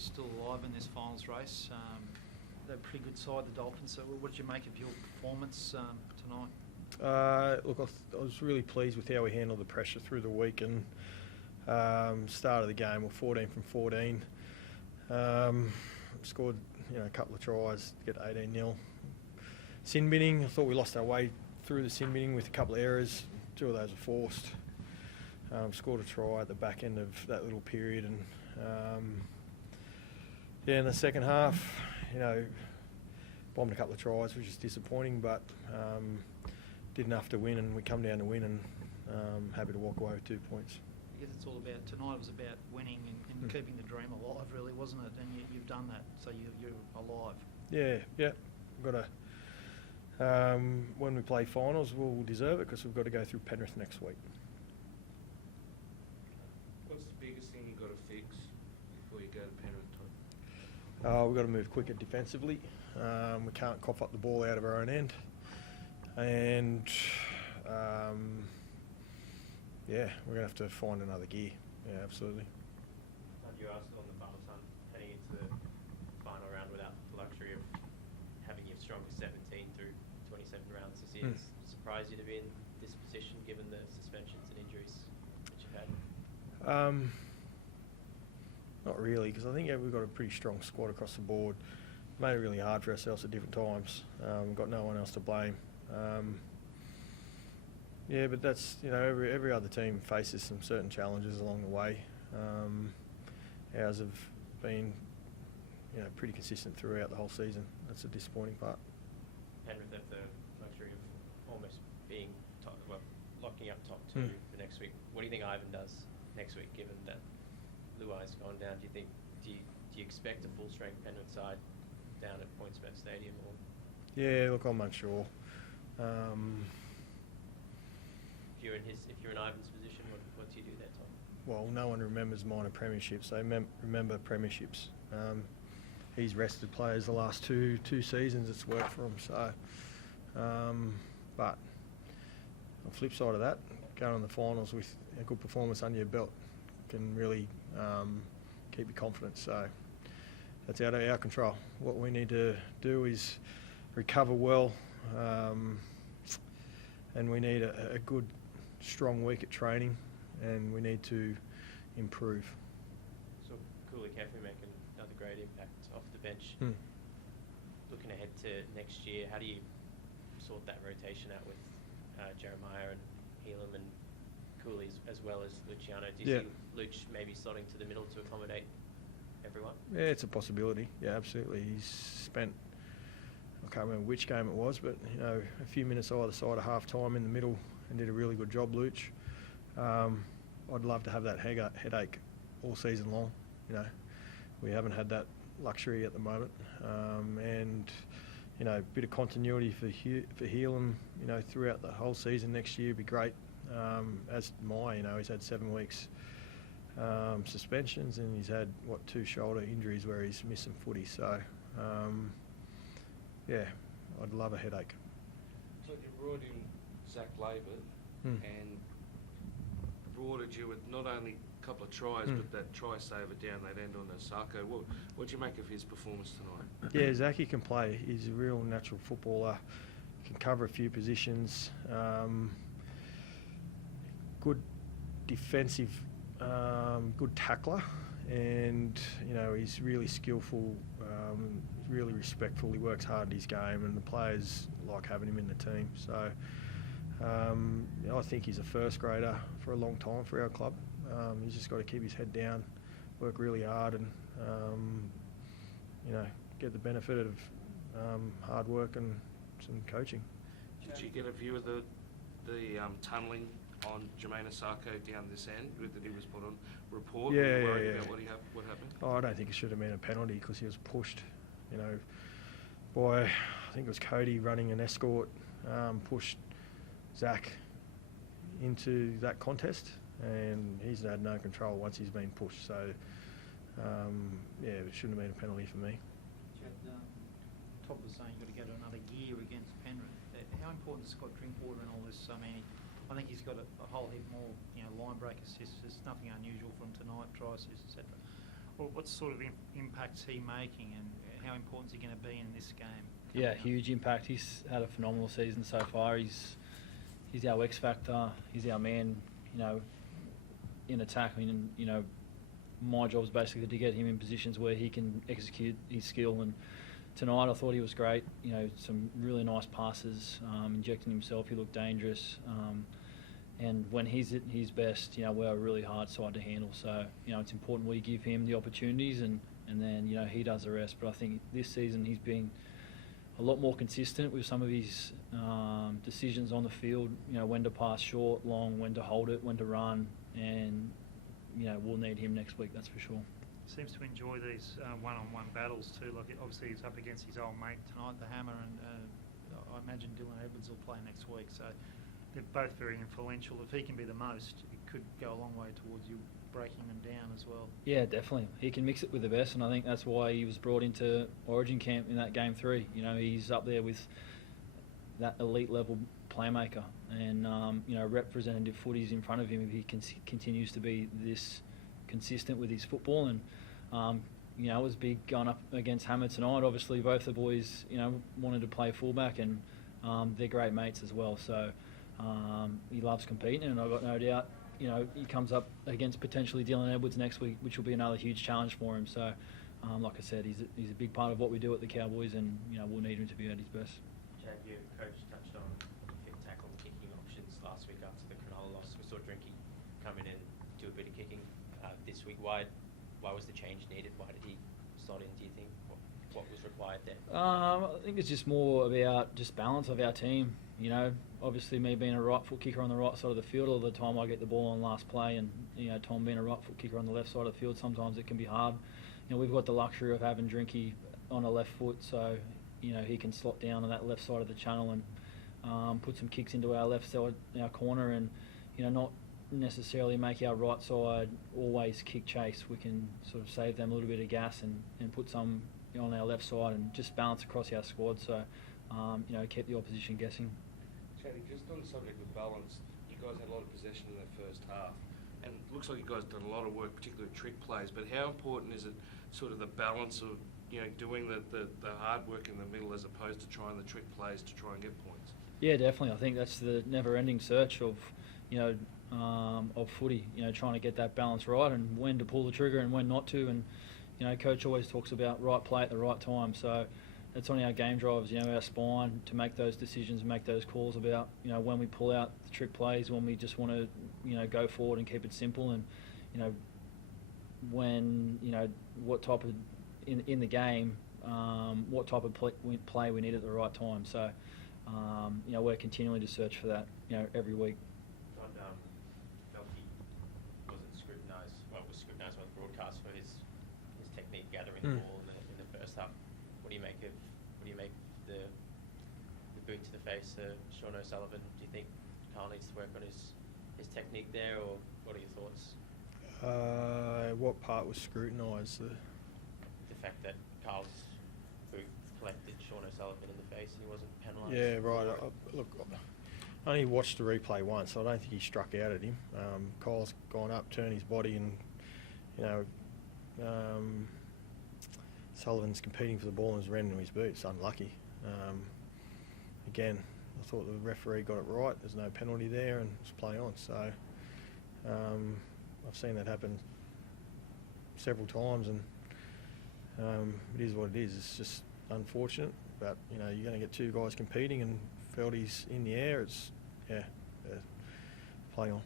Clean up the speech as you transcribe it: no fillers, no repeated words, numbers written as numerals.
is still alive in this finals race. They're a pretty good side, the Dolphins. So what did you make of your performance tonight? Look, I was really pleased with how we handled the pressure through the week, and start of the game, we're 14 from 14. Scored a couple of tries to get 18-0. Sin binning, I thought we lost our way through the sin binning with a couple of errors. 2 of those were forced. Scored a try at the back end of that little period, and in the second half, bombed a couple of tries, which is disappointing, but did enough to win, and we come down to win, and happy to walk away with 2 points. I guess it's all about, tonight was about winning and keeping the dream alive, really, wasn't it? And you've done that, so you're alive. Yeah. We've got to, when we play finals, we'll deserve it because we've got to go through Penrith next week. What's the biggest thing you've got to fix before you go to Penrith, Todd? We've got to move quicker defensively. We can't cough up the ball out of our own end. And we're going to have to find another gear. Yeah, absolutely. You Arsenal on the final time heading into the final round without the luxury of having your strongest 17 through 27 rounds this year. Does it surprise you to be in this position given the suspensions and injuries that you've had? Not really, because I think we've got a pretty strong squad across the board. Made it really hard for ourselves at different times. We've got no one else to blame. But that's, every other team faces some certain challenges along the way. Ours have been, pretty consistent throughout the whole season. That's a disappointing part. Penrith have the luxury of almost being locking up top 2 for next week. What do you think Ivan does next week, given that Luai's gone down? Do you expect a full strength Penrith side down at PointsBet Stadium? Or? Yeah, look, I'm unsure. If you're in Ivan's position, what do you do there, Tom? Well, no one remembers minor premierships. They remember premierships. He's rested players the last two seasons. It's worked for him. So, but on the flip side of that, going on the finals with a good performance under your belt can really keep you confident. So that's out of our control. What we need to do is recover well, and we need a good, strong week at training, and we need to improve. So Cooley Caffrey making another great impact off the bench. Looking ahead to next year, how do you sort that rotation out with Jeremiah and Helam and Cooley as well as Luciano? Do you see Luch maybe slotting to the middle to accommodate everyone? Yeah, it's a possibility. Yeah, absolutely. He's spent, I can't remember which game it was, but a few minutes either side of half time in the middle and did a really good job, Luch. I'd love to have that headache all season long. We haven't had that luxury at the moment, and a bit of continuity for Helam, throughout the whole season next year would be great. As he's had 7 weeks suspensions, and he's had 2 shoulder injuries where he's missed some footy. So I'd love a headache. So you brought in Zach Labour and rewarded you with not only a couple of tries, but that try saver down that end on Osako. What do you make of his performance tonight? Yeah, Zachy can play. He's a real natural footballer. Can cover a few positions. Good defensive, good tackler, and he's really skillful. Really respectful. He works hard at his game, and the players like having him in the team. So I think he's a first grader for a long time for our club. He's just got to keep his head down, work really hard, and get the benefit of hard work and some coaching. Did you get a view of the tunnelling on Jermaine Osako down this end that he was put on report? Yeah, Were you worried yeah. about what happened? Oh, I don't think it should have been a penalty because he was pushed, by, I think it was Cody running an escort, pushed Zach into that contest, and he's had no control once he's been pushed. So, it shouldn't have been a penalty for me. Chad, Todd was saying you've got to go to another gear against Penrith. How important is Scott Drinkwater in all this? I mean, I think he's got a whole heap more, line break assists. There's nothing unusual from tonight, try assists, etc. what sort of impact's he making, and how important is he going to be in this game? Yeah, huge impact. He's had a phenomenal season so far. He's our X factor. He's our man. In attack. My job is basically to get him in positions where he can execute his skill. And tonight, I thought he was great. Some really nice passes, injecting himself. He looked dangerous. And when he's at his best, we're a really hard side to handle. So, it's important we give him the opportunities and then, he does the rest. But I think this season he's been a lot more consistent with some of his decisions on the field, when to pass short, long, when to hold it, when to run. And, we'll need him next week, that's for sure. Seems to enjoy these one-on-one battles too. Like obviously he's up against his old mate tonight, the Hammer, and I imagine Dylan Edwards will play next week. So they're both very influential. If he can be the most, it could go a long way towards you breaking them down as well. Yeah, definitely. He can mix it with the best, and I think that's why he was brought into Origin camp in that Game 3. He's up there with that elite level playmaker, and representative footy's in front of him if he continues to be this consistent with his football. And it was big going up against Hammer tonight. Obviously both the boys wanted to play fullback, and they're great mates as well, so he loves competing, and I've got no doubt he comes up against potentially Dylan Edwards next week, which will be another huge challenge for him. So like I said, he's a big part of what we do at the Cowboys, and we'll need him to be at his best. Chad, your coach touched on fit tackle kicking options last week after the Cronulla loss. We saw Drinky come in and do a bit of kicking this week. Why was the change needed? Why did he slot in, do you think? What was required there? I think it's just more about just balance of our team. Obviously me being a right foot kicker on the right side of the field, all the time I get the ball on last play, and Tom being a right foot kicker on the left side of the field, sometimes it can be hard. We've got the luxury of having Drinky on a left foot, so he can slot down on that left side of the channel and put some kicks into our left side, our corner, and not necessarily make our right side always kick chase. We can sort of save them a little bit of gas and put some on our left side and just balance across our squad. So keep the opposition guessing. Chatty, just on the subject of balance, you guys had a lot of possession in the first half, and it looks like you guys done a lot of work, particularly with trick plays. But how important is it, sort of the balance of doing the hard work in the middle as opposed to trying the trick plays to try and get points? Yeah, definitely. I think that's the never-ending search of footy. Trying to get that balance right and when to pull the trigger and when not to. And coach always talks about right play at the right time. So that's on our game drives, our spine to make those decisions, make those calls about, when we pull out the trick plays, when we just want to, go forward and keep it simple, and, when, what type of, in the game, what type of play we need at the right time. So, we're continuing to search for that, every week. Todd felt he wasn't scrutinised, was scrutinised by the broadcast for his technique gathering the ball in the first half. What do you make the boot to the face to Sean O'Sullivan? Do you think Carl needs to work on his technique there, or what are your thoughts? What part was scrutinised? The fact that Carl's boot collected Sean O'Sullivan in the face and he wasn't penalised. Yeah, right. Look, I only watched the replay once, so I don't think he struck out at him. Kyle's gone up, turned his body, and Sullivan's competing for the ball and has ran into his boots. Unlucky. Again, I thought the referee got it right. There's no penalty there, and it's play on. So I've seen that happen several times, and it is what it is. It's just unfortunate, but you're going to get two guys competing, and Feldy's in the air. It's play on.